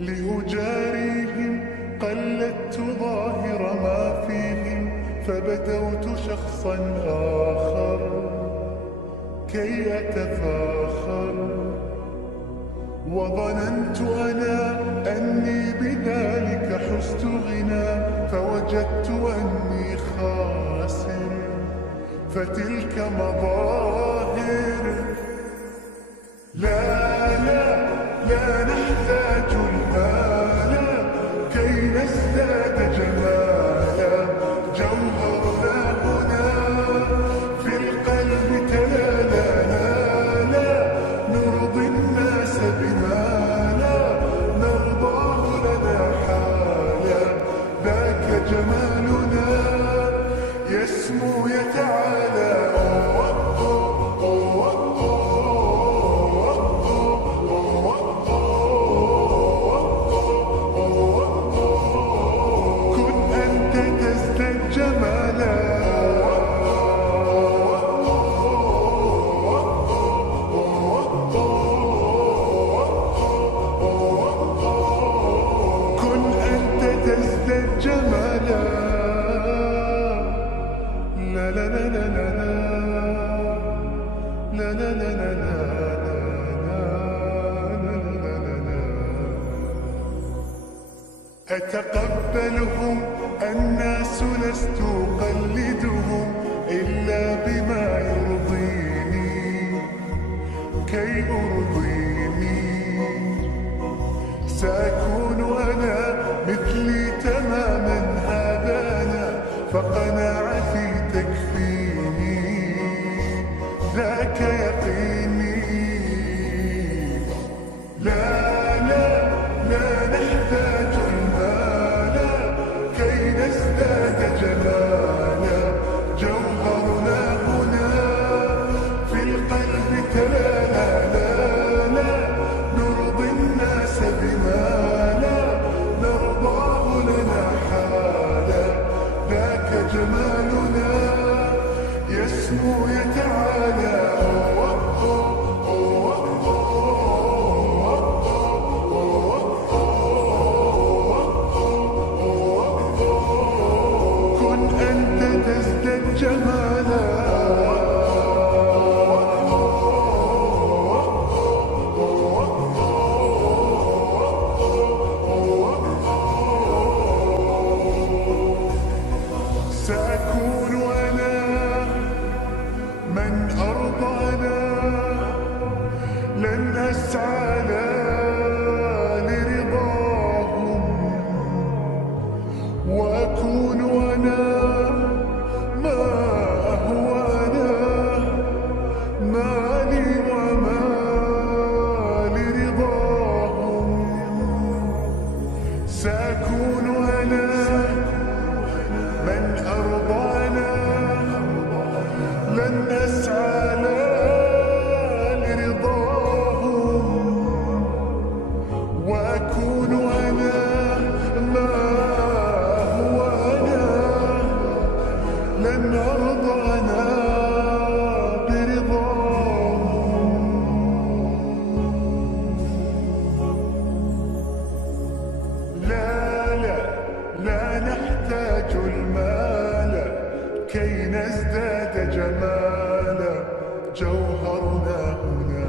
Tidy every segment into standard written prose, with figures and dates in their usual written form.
لأجاريهم قلدت ظاهر ما فيهم، فبدوت شخصا آخر كي أتفاخر، وظننت أنا أني بذلك حزت غنى، فوجدت أني خاسر، فتلك مظاهر. لا نحتاج المال كي نزداد جمالا، جوهرنا هنا في القلب تلالا. لا نرضي الناس بما لا نرضاه لنا حالا، ذاك جمالنا يسمو يتعالى. جمالا لا لا لا لا لا لا لا لا لا أتقبلهم الناس لست أقلدهم إلا بما يرضيني كي أرضيني، سأكون أنا مثلي تماما هذا أنا، فقناعتي تكفيني ذاك يقيني. لا نحتاج المال كي نزداد جمالا، جوهرنا هنا في القلب تلالا. لا نرضي الناس بما لا نرضاه لنا حالا، ذاك جمالنا يسمو يتعالى. كن أنت تزداد جمالا. سأكون أنا من أرضى أنا، لن أسعى لرضاهم، وأكون أنا ما هو أنا، مالي وما لرضاهم. سأكون أنا من أرضى أنا، لن أسعى لرضاهم، وأكون أنا ما هو أنا، لن أرضى أنا برضاهم. لا نحتاج المال كي نزداد جمالا، جوهرنا هنا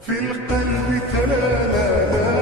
في القلب تلالا.